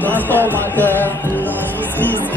transformateur de la justice.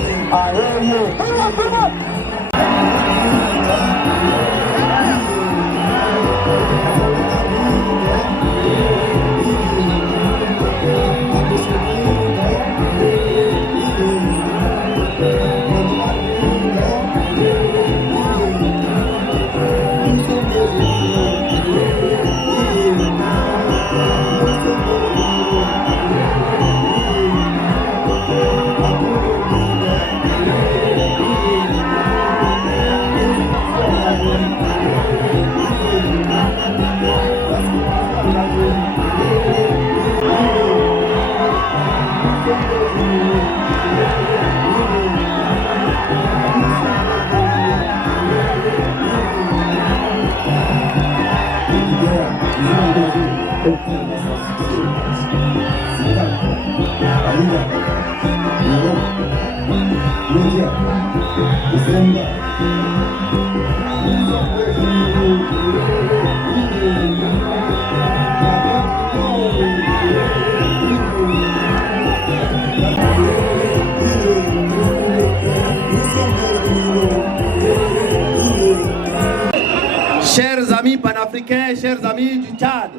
Chers amis panafricains, chers amis du Tchad,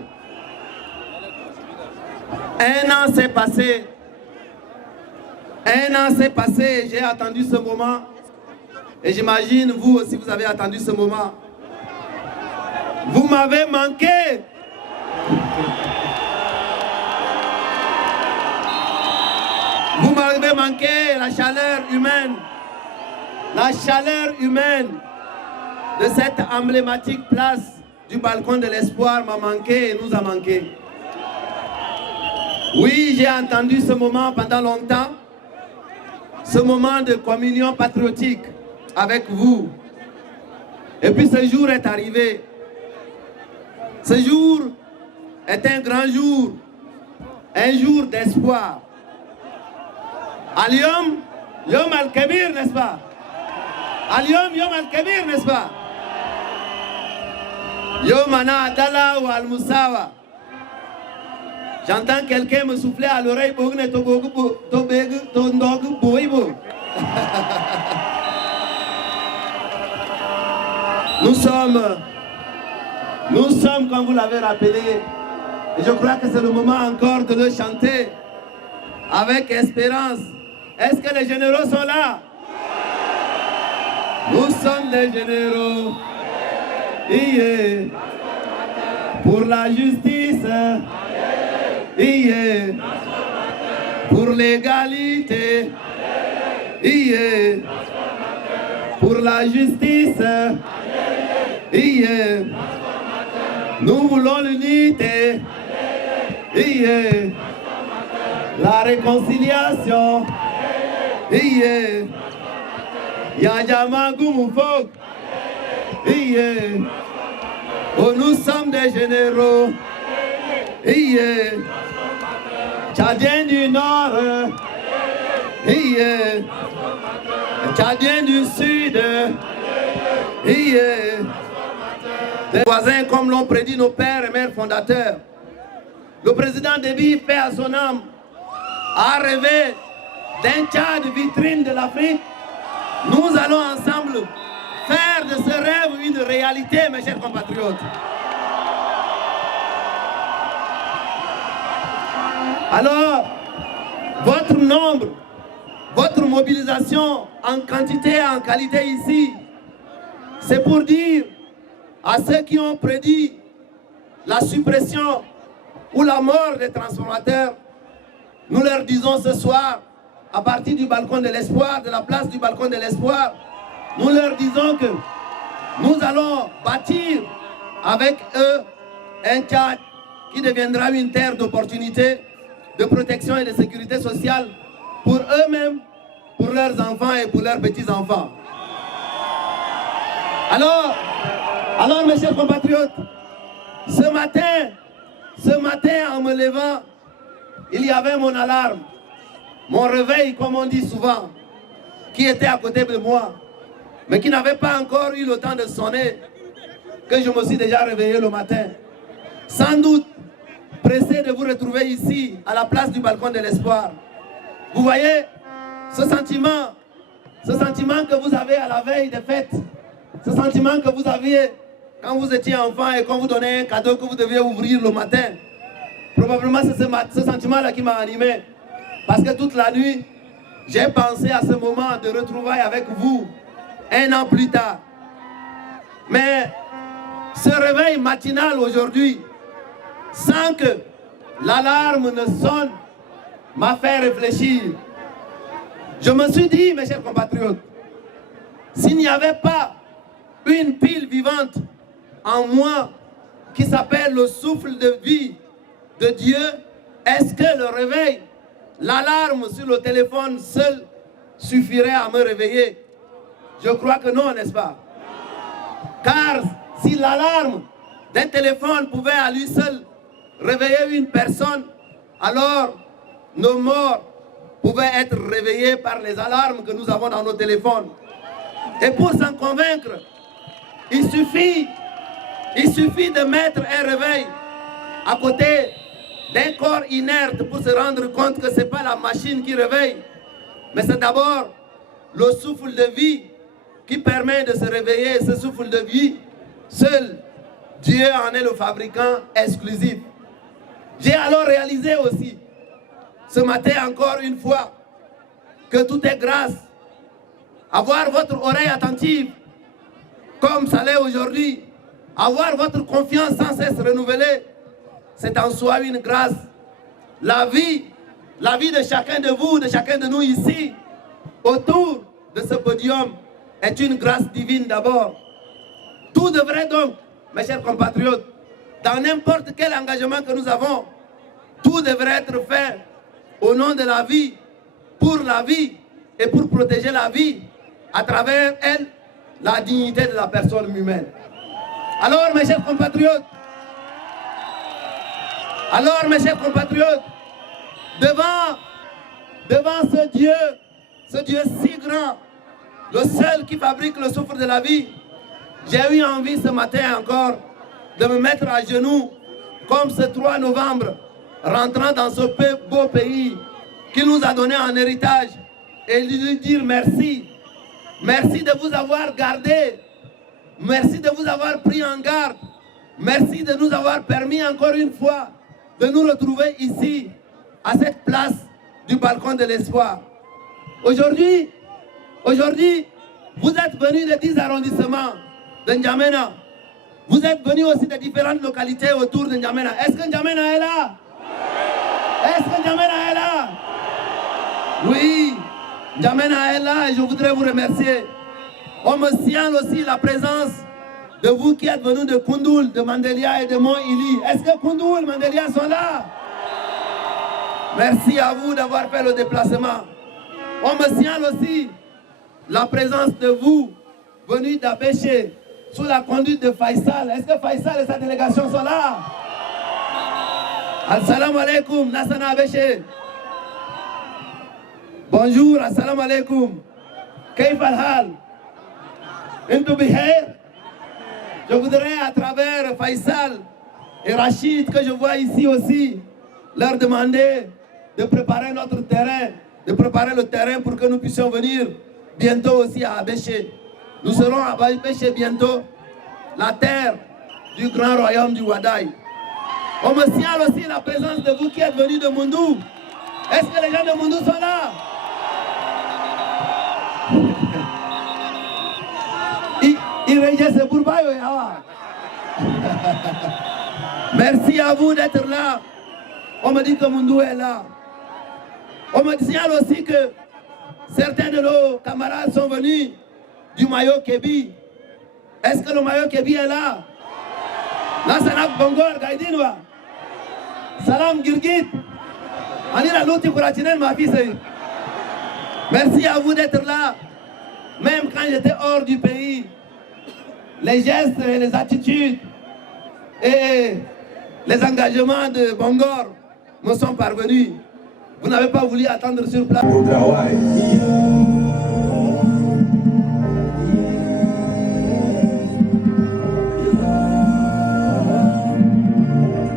un an s'est passé. Un an s'est passé, j'ai attendu ce moment. Et j'imagine, vous aussi, vous avez attendu ce moment. Vous m'avez manqué. Vous m'avez manqué, la chaleur humaine. La chaleur humaine de cette emblématique place du balcon de l'espoir m'a manqué et nous a manqué. Oui, j'ai entendu ce moment pendant longtemps. Ce moment de communion patriotique avec vous. Et puis ce jour est arrivé. Ce jour est un grand jour. Un jour d'espoir. Al-Yom, Yom Al-Kabir, n'est-ce pas? Al-Yom, Yom Al-Kabir, n'est-ce pas? Yom Ana Adala ou Al-Moussawa. J'entends quelqu'un me souffler à l'oreille. Nous sommes, comme vous l'avez rappelé, et je crois que c'est le moment encore de le chanter avec espérance. Est-ce que les généraux sont là? Nous sommes des généraux. Pour la justice. Pour l'égalité. Pour la justice. Nous voulons l'unité. La réconciliation. Yajamagumufok. Oh, nous sommes des généraux. Tchadiens du Nord. Tchadiens du Sud. Des voisins comme l'ont prédit nos pères et mères fondateurs. Le président Déby, paix à son âme, a rêvé d'un Tchad vitrine de l'Afrique. Nous allons ensemble faire de ce rêve une réalité, mes chers compatriotes. Alors, votre nombre, votre mobilisation en quantité et en qualité ici, c'est pour dire à ceux qui ont prédit la suppression ou la mort des transformateurs, nous leur disons ce soir, à partir du balcon de l'espoir, de la place du balcon de l'espoir, nous leur disons que nous allons bâtir avec eux un Tchad qui deviendra une terre d'opportunités, de protection et de sécurité sociale pour eux-mêmes, pour leurs enfants et pour leurs petits-enfants. Alors mes chers compatriotes, ce matin en me levant, il y avait mon alarme, mon réveil comme on dit souvent, qui était à côté de moi, mais qui n'avait pas encore eu le temps de sonner, que je me suis déjà réveillé le matin. Sans doute, pressé de vous retrouver ici, à la place du balcon de l'espoir. Vous voyez, ce sentiment que vous avez à la veille des fêtes, ce sentiment que vous aviez quand vous étiez enfant et qu'on vous donnait un cadeau que vous deviez ouvrir le matin, probablement c'est ce sentiment-là qui m'a animé. Parce que toute la nuit, j'ai pensé à ce moment de retrouvailles avec vous, un an plus tard. Mais ce réveil matinal aujourd'hui, sans que l'alarme ne sonne, m'a fait réfléchir. Je me suis dit, mes chers compatriotes, s'il n'y avait pas une pile vivante en moi qui s'appelle le souffle de vie de Dieu, est-ce que le réveil, l'alarme sur le téléphone seul suffirait à me réveiller? Je crois que non, n'est-ce pas? Car si l'alarme d'un téléphone pouvait à lui seul réveiller une personne, alors nos morts pouvaient être réveillés par les alarmes que nous avons dans nos téléphones. Et pour s'en convaincre, il suffit de mettre un réveil à côté d'un corps inerte pour se rendre compte que ce n'est pas la machine qui réveille, mais c'est d'abord le souffle de vie qui permet de se réveiller. Ce souffle de vie, seul Dieu en est le fabricant exclusif. J'ai alors réalisé aussi, ce matin encore une fois, que tout est grâce. Avoir votre oreille attentive, comme ça l'est aujourd'hui, avoir votre confiance sans cesse renouvelée, c'est en soi une grâce. La vie de chacun de vous, de chacun de nous ici, autour de ce podium, est une grâce divine d'abord. Tout devrait donc, mes chers compatriotes, dans n'importe quel engagement que nous avons, tout devrait être fait au nom de la vie, pour la vie et pour protéger la vie, à travers elle, la dignité de la personne humaine. Alors, mes chers compatriotes, devant ce Dieu si grand, le seul qui fabrique le souffle de la vie, j'ai eu envie ce matin encore de me mettre à genoux, comme ce 3 novembre, rentrant dans ce beau pays qui nous a donné en héritage, et lui dire merci. Merci de vous avoir gardé. Merci de vous avoir pris en garde. Merci de nous avoir permis encore une fois de nous retrouver ici, à cette place du balcon de l'espoir. Aujourd'hui, vous êtes venus des 10 arrondissements de N'Djamena. Vous êtes venus aussi de différentes localités autour de N'Djamena. Est-ce que N'Djamena est là? Est-ce que N'Djamena est là? Oui, N'Djamena est là et je voudrais vous remercier. On me signale aussi la présence de vous qui êtes venus de Koundoul, de Mandelia et de Mont-Ili. Est-ce que Koundoul, Mandelia sont là? Merci à vous d'avoir fait le déplacement. On me signale aussi la présence de vous, venus d'Abéché, sous la conduite de Faisal. Est-ce que Faisal et sa délégation sont là? Assalamu alaikum, Nassana Abéché. Bonjour, assalamu alaikum. Kaif al-hal? Intou bihair? Je voudrais, à travers Faisal et Rachid, que je vois ici aussi, leur demander de préparer notre terrain, de préparer le terrain pour que nous puissions venir bientôt aussi à Abéché. Nous serons à Abéché bientôt, la terre du grand royaume du Wadaï. On me signale aussi la présence de vous qui êtes venus de Moundou. Est-ce que les gens de Moundou sont là? Merci à vous d'être là. On me dit que Moundou est là. On me signale aussi que certains de nos camarades sont venus du Mayo Kébi. Est-ce que le Mayo Kébi est là? Là, Sanab Bongor, Gaïdinwa. Salam Girgit. Anila Louti Kouratinen, ma fille. Merci à vous d'être là. Même quand j'étais hors du pays, les gestes et les attitudes et les engagements de Bongor me sont parvenus. Vous n'avez pas voulu attendre sur place. Au travail.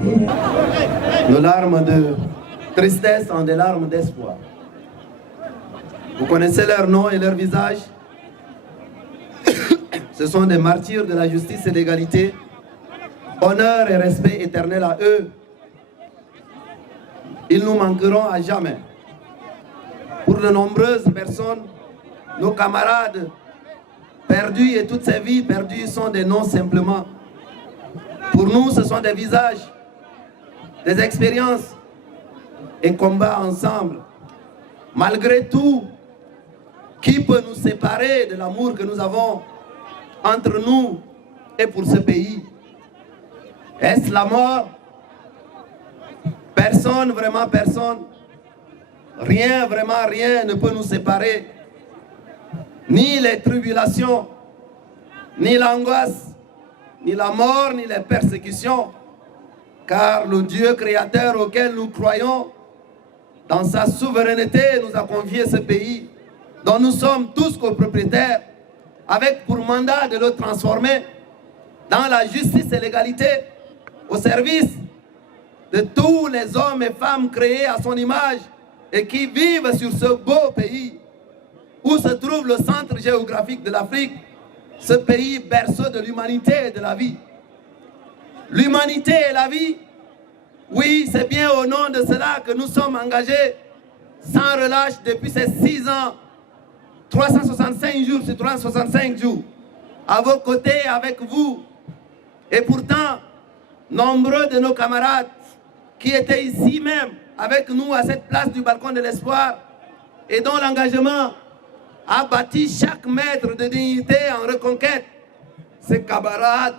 Hey, hey. Nos larmes de tristesse sont des larmes d'espoir. Vous connaissez leur nom et leur visage. Ce sont des martyrs de la justice et de l'égalité. Honneur et respect éternel à eux. Ils nous manqueront à jamais. Pour de nombreuses personnes, nos camarades perdus et toutes ces vies perdues sont des noms simplement. Pour nous, ce sont des visages, des expériences et combats ensemble. Malgré tout, qui peut nous séparer de l'amour que nous avons entre nous et pour ce pays? Est-ce la mort? Personne, vraiment personne. Rien, vraiment rien ne peut nous séparer. Ni les tribulations, ni l'angoisse, ni la mort, ni les persécutions. Car le Dieu créateur auquel nous croyons, dans sa souveraineté, nous a confié ce pays, dont nous sommes tous copropriétaires, avec pour mandat de le transformer dans la justice et l'égalité, au service de tous les hommes et femmes créés à son image et qui vivent sur ce beau pays où se trouve le centre géographique de l'Afrique, ce pays berceau de l'humanité et de la vie. L'humanité et la vie, oui, c'est bien au nom de cela que nous sommes engagés sans relâche depuis ces 6 ans, 365 jours sur 365 jours, à vos côtés, avec vous. Et pourtant, nombreux de nos camarades qui étaient ici même avec nous à cette place du balcon de l'espoir et dont l'engagement a bâti chaque mètre de dignité en reconquête. Ces camarades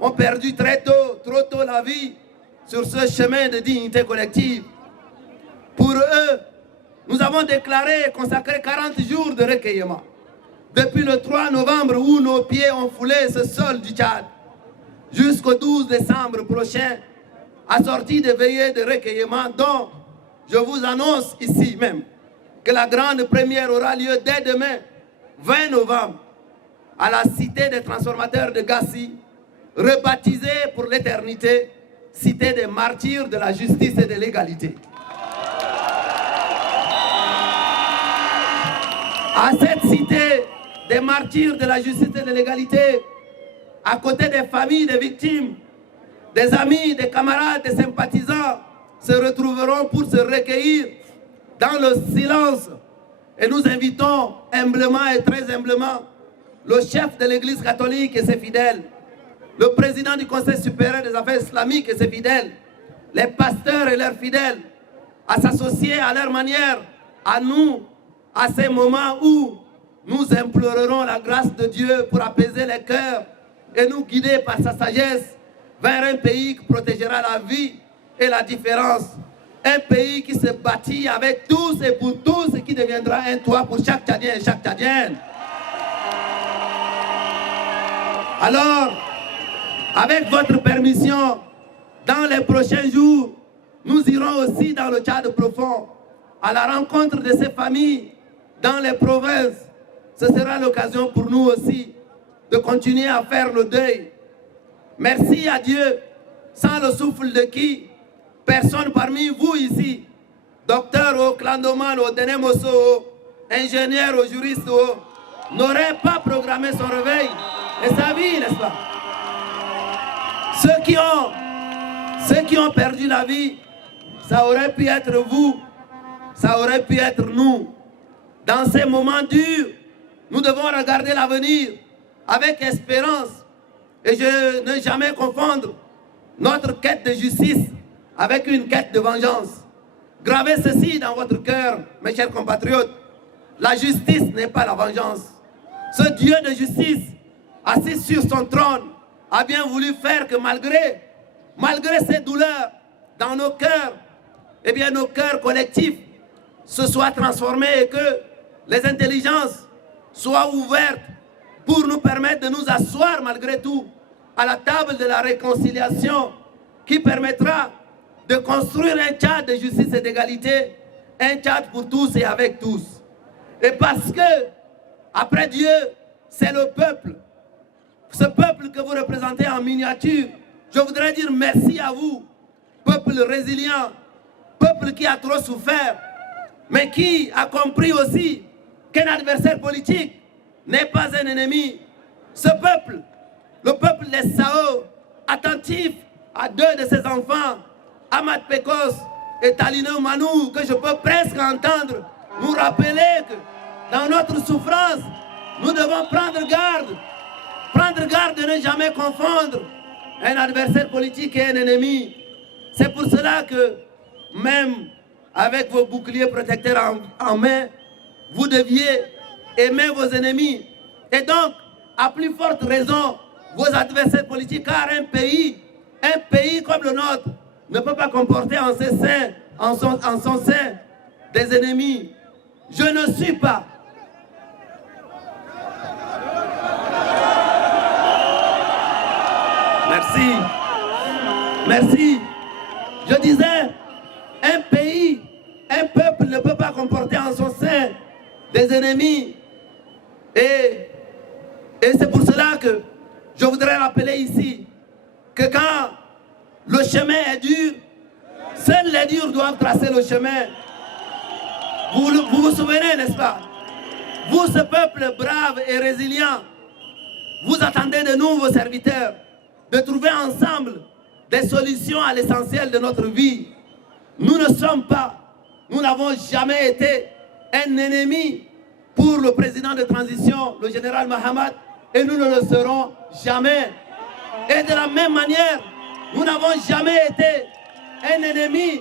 ont perdu très tôt, trop tôt la vie sur ce chemin de dignité collective. Pour eux, nous avons déclaré et consacré 40 jours de recueillement. Depuis le 3 novembre où nos pieds ont foulé ce sol du Tchad, jusqu'au 12 décembre prochain, assorti de veillées de recueillement dont je vous annonce ici même que la grande première aura lieu dès demain, 20 novembre, à la cité des transformateurs de Gassi, rebaptisée pour l'éternité, cité des martyrs de la justice et de l'égalité. À cette cité des martyrs de la justice et de l'égalité, à côté des familles des victimes, des amis, des camarades, des sympathisants, se retrouveront pour se recueillir dans le silence. Et nous invitons humblement et très humblement le chef de l'Église catholique et ses fidèles, le président du Conseil supérieur des affaires islamiques et ses fidèles, les pasteurs et leurs fidèles, à s'associer à leur manière, à nous, à ces moments où nous implorerons la grâce de Dieu pour apaiser les cœurs et nous guider par sa sagesse vers un pays qui protégera la vie et la différence. Un pays qui se bâtit avec tous et pour tous et qui deviendra un toit pour chaque Tchadien et chaque Tchadienne. Alors, avec votre permission, dans les prochains jours, nous irons aussi dans le Tchad profond, à la rencontre de ces familles dans les provinces. Ce sera l'occasion pour nous aussi de continuer à faire le deuil. Merci à Dieu, sans le souffle de qui personne parmi vous ici, docteur ou clandoman ou denemoso, ingénieur ou juriste, n'aurait pas programmé son réveil et sa vie, n'est-ce pas? Ceux qui ont perdu la vie, ça aurait pu être vous, ça aurait pu être nous. Dans ces moments durs, nous devons regarder l'avenir avec espérance et je ne jamais confondre notre quête de justice avec une quête de vengeance. Gravez ceci dans votre cœur, mes chers compatriotes. La justice n'est pas la vengeance. Ce Dieu de justice, assis sur son trône, a bien voulu faire que malgré ces douleurs dans nos cœurs, eh bien nos cœurs collectifs se soient transformés et que les intelligences soient ouvertes pour nous permettre de nous asseoir malgré tout à la table de la réconciliation qui permettra de construire un Tchad de justice et d'égalité, un Tchad pour tous et avec tous. Et parce que, après Dieu, c'est le peuple, ce peuple que vous représentez en miniature, je voudrais dire merci à vous, peuple résilient, peuple qui a trop souffert, mais qui a compris aussi qu'un adversaire politique n'est pas un ennemi. Ce peuple, le peuple des Sao, attentif à deux de ses enfants, Ahmad Pekos et Talino Manou, que je peux presque entendre, nous rappeler que dans notre souffrance, nous devons prendre garde de ne jamais confondre un adversaire politique et un ennemi. C'est pour cela que même avec vos boucliers protecteurs en main, vous deviez aimer vos ennemis. Et donc, à plus forte raison, vos adversaires politiques, car un pays comme le nôtre ne peut pas comporter en son sein des ennemis. Je ne suis pas. Merci. Merci. Je disais, un peuple ne peut pas comporter en son sein des ennemis. Et c'est pour cela que je voudrais rappeler ici que quand le chemin est dur, seuls les durs doivent tracer le chemin. Vous vous souvenez, n'est-ce pas? Vous, ce peuple brave et résilient, vous attendez de nous, vos serviteurs, de trouver ensemble des solutions à l'essentiel de notre vie. Nous n'avons jamais été un ennemi pour le président de transition, le général Mahamat, et nous ne le serons jamais. Et de la même manière, nous n'avons jamais été un ennemi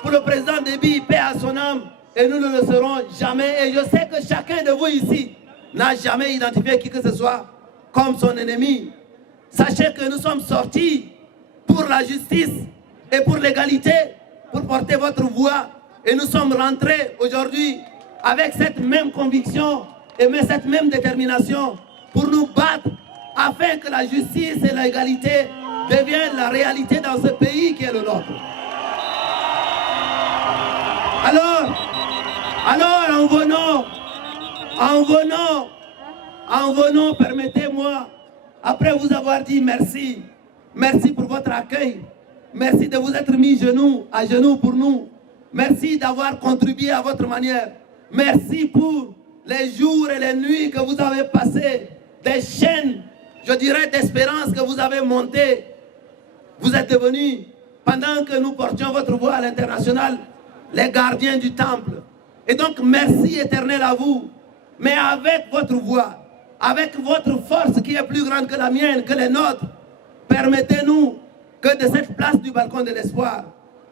pour le président Déby, paix à son âme, et nous ne le serons jamais. Et je sais que chacun de vous ici n'a jamais identifié qui que ce soit comme son ennemi. Sachez que nous sommes sortis pour la justice et pour l'égalité, pour porter votre voix. Et nous sommes rentrés aujourd'hui avec cette même conviction et cette même détermination pour nous battre afin que la justice et l'égalité deviennent la réalité dans ce pays qui est le nôtre. Alors en venant, permettez-moi, après vous avoir dit merci, merci pour votre accueil, merci de vous être mis à genoux pour nous, merci d'avoir contribué à votre manière, merci pour les jours et les nuits que vous avez passés, des chaînes, je dirais, d'espérance que vous avez montées. Vous êtes devenus, pendant que nous portions votre voix à l'international, les gardiens du temple. Et donc, merci éternel à vous. Mais avec votre voix, avec votre force qui est plus grande que la mienne, que les nôtres, permettez-nous que de cette place du balcon de l'espoir,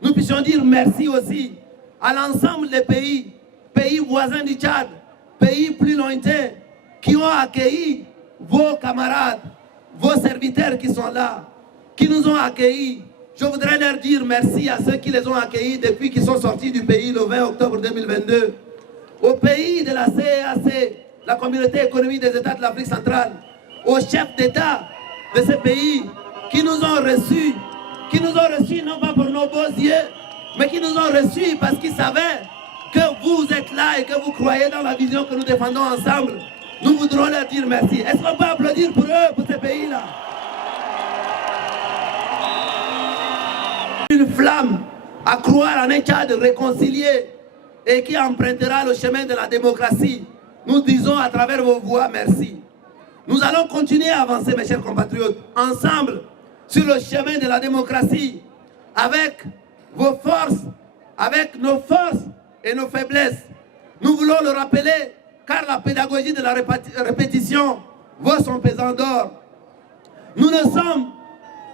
nous puissions dire merci aussi à l'ensemble des pays voisins du Tchad, pays plus lointains, qui ont accueilli vos camarades, vos serviteurs qui sont là, qui nous ont accueillis. Je voudrais leur dire merci à ceux qui les ont accueillis depuis qu'ils sont sortis du pays le 20 octobre 2022. Au pays de la CEAC, la Communauté économique des États de l'Afrique centrale, aux chefs d'État de ce pays qui nous ont reçus non pas pour nos beaux yeux, mais qui nous ont reçus parce qu'ils savaient que vous êtes là et que vous croyez dans la vision que nous défendons ensemble. Nous voudrons leur dire merci. Est-ce qu'on peut applaudir pour eux, pour ces pays-là? Une flamme à croire en un Tchad réconcilié et qui empruntera le chemin de la démocratie. Nous disons à travers vos voix merci. Nous allons continuer à avancer, mes chers compatriotes, ensemble sur le chemin de la démocratie, avec vos forces, avec nos forces et nos faiblesses. Nous voulons le rappeler, car la pédagogie de la répétition vaut son pesant d'or. Nous ne sommes,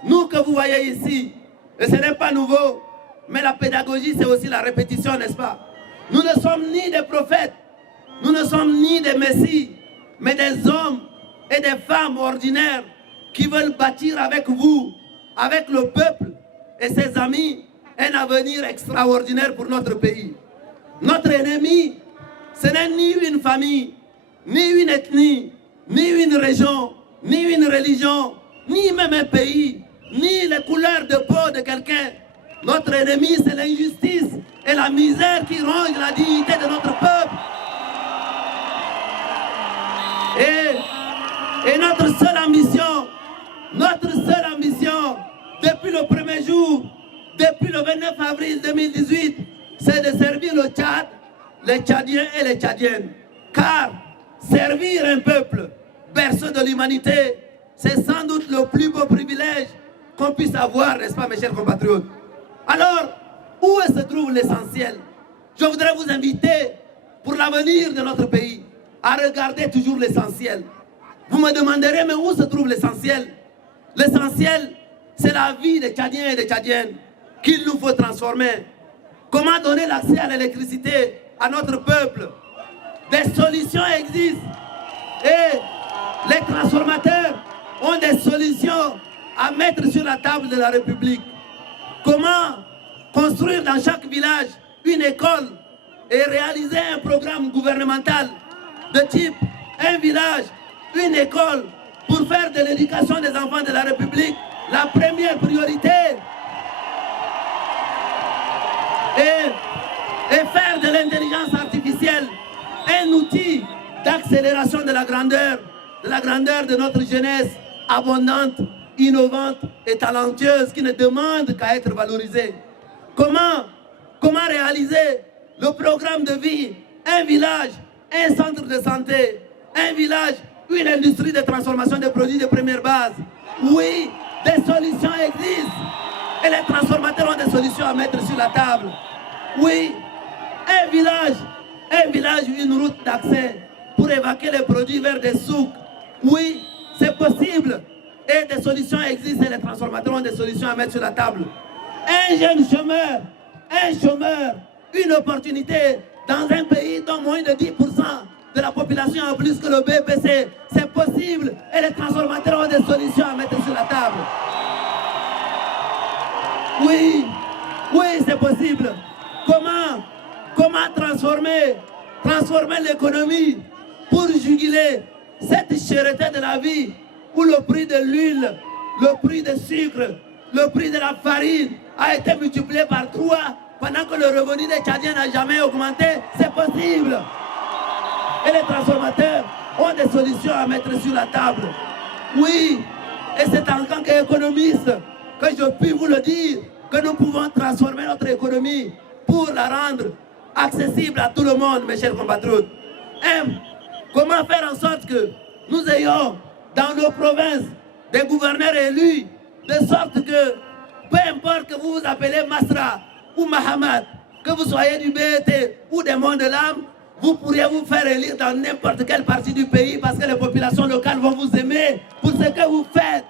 nous que vous voyez ici, et ce n'est pas nouveau, mais la pédagogie c'est aussi la répétition, n'est-ce pas? Nous ne sommes ni des prophètes, nous ne sommes ni des messies, mais des hommes et des femmes ordinaires qui veulent bâtir avec vous, avec le peuple et ses amis, un avenir extraordinaire pour notre pays. Notre ennemi, ce n'est ni une famille, ni une ethnie, ni une région, ni une religion, ni même un pays, ni les couleurs de peau de quelqu'un. Notre ennemi, c'est l'injustice et la misère qui rongent la dignité de notre peuple. Et notre seule ambition, depuis le premier jour depuis le 29 avril 2018, c'est de servir le Tchad, les Tchadiens et les Tchadiennes. Car servir un peuple, berceau de l'humanité, c'est sans doute le plus beau privilège qu'on puisse avoir, n'est-ce pas, mes chers compatriotes? Alors, où se trouve l'essentiel? Je voudrais vous inviter, pour l'avenir de notre pays, à regarder toujours l'essentiel. Vous me demanderez, mais où se trouve l'essentiel? L'essentiel, c'est la vie des Tchadiens et des Tchadiennes qu'il nous faut transformer. Comment donner l'accès à l'électricité à notre peuple? Des solutions existent et les transformateurs ont des solutions à mettre sur la table de la République. Comment construire dans chaque village une école et réaliser un programme gouvernemental de type un village, une école pour faire de l'éducation des enfants de la République la première priorité et faire de l'intelligence artificielle un outil d'accélération de la grandeur de notre jeunesse abondante, innovante et talentueuse qui ne demande qu'à être valorisée. Comment réaliser le programme de vie, un village, un centre de santé, un village, une industrie de transformation des produits de première base? Oui, des solutions existent et les transformateurs ont des solutions à mettre sur la table. Oui, un village, une route d'accès pour évacuer les produits vers des souks. Oui, c'est possible et des solutions existent et les transformateurs ont des solutions à mettre sur la table. Un jeune chômeur, une opportunité dans un pays dont moins de 10% de la population a plus que le BPC. C'est possible et les transformateurs ont des solutions à mettre sur la table. Oui, c'est possible. Comment transformer l'économie pour juguler cette cherté de la vie où le prix de l'huile, le prix du sucre, le prix de la farine a été multiplié par 3 pendant que le revenu des Tchadiens n'a jamais augmenté? C'est possible. Et les transformateurs ont des solutions à mettre sur la table. Oui, et c'est en tant qu'économiste que je puis vous le dire, que nous pouvons transformer notre économie pour la rendre accessible à tout le monde, mes chers compatriotes. Comment faire en sorte que nous ayons dans nos provinces des gouverneurs élus, de sorte que, peu importe que vous vous appelez Masra ou Mahamad, que vous soyez du BET ou des mondes de l'âme, vous pourriez vous faire élire dans n'importe quelle partie du pays parce que les populations locales vont vous aimer pour ce que vous faites.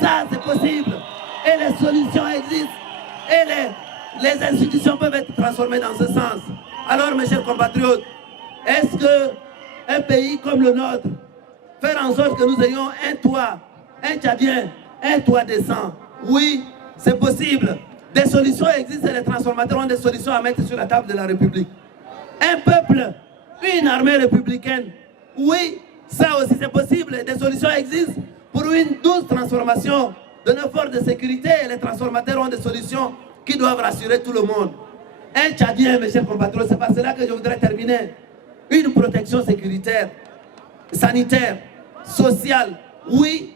Ça, c'est possible. Et les solutions existent. Et les institutions peuvent être transformées dans ce sens. Alors, mes chers compatriotes, est-ce qu'un pays comme le nôtre, faire en sorte que nous ayons un toit, un Tchadien, un toit décent? Oui, c'est possible. Des solutions existent et les transformateurs ont des solutions à mettre sur la table de la République. Un peuple, une armée républicaine. Oui, ça aussi c'est possible. Des solutions existent pour une douce transformation de nos forces de sécurité. Et les transformateurs ont des solutions qui doivent rassurer tout le monde. Un Tchadien, mes chers compatriotes, c'est par cela que je voudrais terminer. Une protection sécuritaire, sanitaire, sociale. Oui,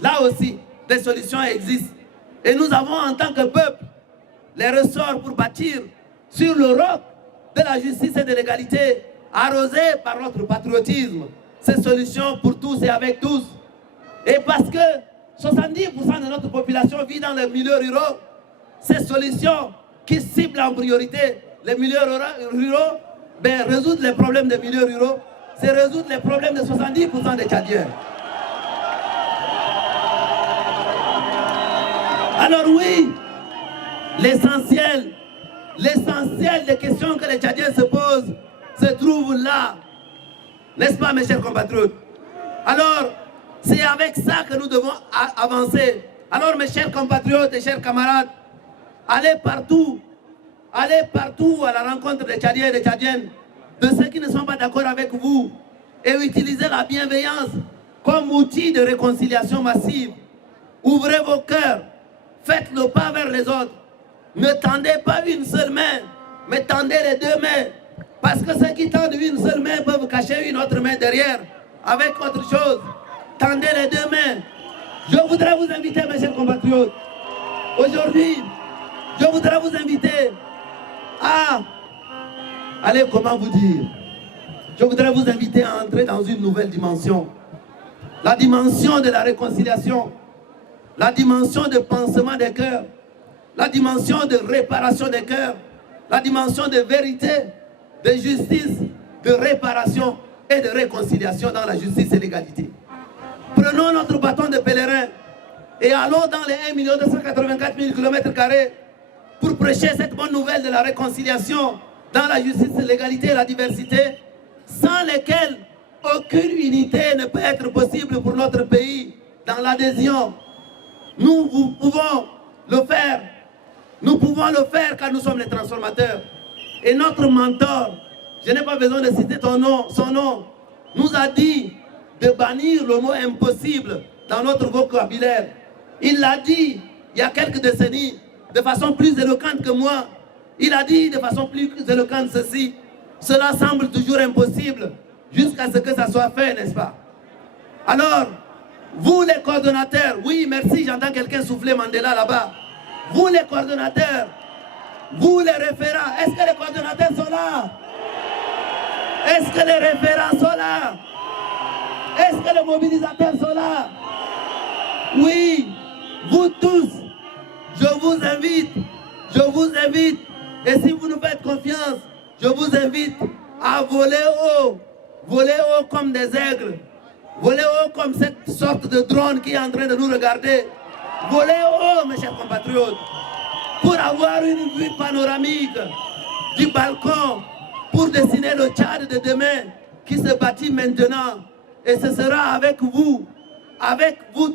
là aussi, des solutions existent. Et nous avons en tant que peuple les ressorts pour bâtir sur le roc de la justice et de l'égalité, arrosé par notre patriotisme, ces solutions pour tous et avec tous. Et parce que 70% de notre population vit dans les milieux ruraux, ces solutions qui ciblent en priorité les milieux ruraux, résoudre les problèmes des milieux ruraux, c'est résoudre les problèmes de 70% des Tchadiens. Alors oui, l'essentiel des questions que les Tchadiens se posent se trouve là. N'est-ce pas, mes chers compatriotes? Alors, c'est avec ça que nous devons avancer. Alors, mes chers compatriotes et chers camarades, allez partout à la rencontre des Tchadiens et des Tchadiennes, de ceux qui ne sont pas d'accord avec vous, et utilisez la bienveillance comme outil de réconciliation massive. Ouvrez vos cœurs, faites le pas vers les autres. Ne tendez pas une seule main, mais tendez les deux mains. Parce que ceux qui tendent une seule main peuvent cacher une autre main derrière, avec autre chose. Tendez les deux mains. Je voudrais vous inviter, mes chers compatriotes. Aujourd'hui, Je voudrais vous inviter à... Allez, comment vous dire? Je voudrais vous inviter à entrer dans une nouvelle dimension. La dimension de la réconciliation. La dimension de pansement des cœurs. La dimension de réparation des cœurs. La dimension de vérité, de justice, de réparation et de réconciliation dans la justice et l'égalité. Prenons notre bâton de pèlerin et allons dans les 1 284 000 km² pour prêcher cette bonne nouvelle de la réconciliation dans la justice, l'égalité et la diversité, sans lesquelles aucune unité ne peut être possible pour notre pays dans l'adhésion. Nous pouvons le faire. Nous pouvons le faire car nous sommes les transformateurs. Et notre mentor, je n'ai pas besoin de citer son nom, nous a dit de bannir le mot impossible dans notre vocabulaire. Il l'a dit il y a quelques décennies de façon plus éloquente que moi. Il a dit de façon plus éloquente ceci: cela semble toujours impossible jusqu'à ce que ça soit fait, n'est-ce pas? Alors, vous les coordonnateurs, oui, merci, j'entends quelqu'un souffler Mandela là-bas. Vous les coordonnateurs, vous les référents, est-ce que les coordonnateurs sont là? Est-ce que les référents sont là? Est-ce que les mobilisateurs sont là? Oui, vous tous, je vous invite, et si vous nous faites confiance, je vous invite à voler haut comme des aigles, voler haut comme cette sorte de drone qui est en train de nous regarder. Voler haut, mes chers compatriotes, pour avoir une vue panoramique du balcon, pour dessiner le Tchad de demain qui se bâtit maintenant. Et ce sera avec vous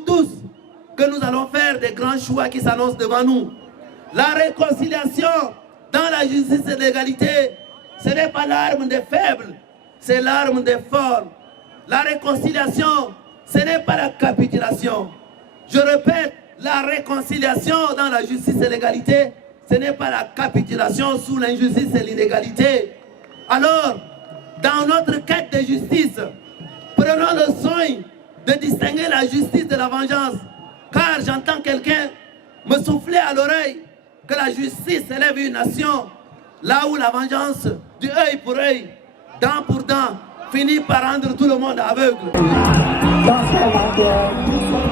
tous, que nous allons faire des grands choix qui s'annoncent devant nous. La réconciliation dans la justice et l'égalité, ce n'est pas l'arme des faibles, c'est l'arme des forts. La réconciliation, ce n'est pas la capitulation. Je répète, la réconciliation dans la justice et l'égalité, ce n'est pas la capitulation sous l'injustice et l'inégalité. Alors, dans notre quête de justice, prenons le soin de distinguer la justice de la vengeance. Car j'entends quelqu'un me souffler à l'oreille que la justice élève une nation, là où la vengeance du œil pour œil, dent pour dent, finit par rendre tout le monde aveugle. Transformateur, justice,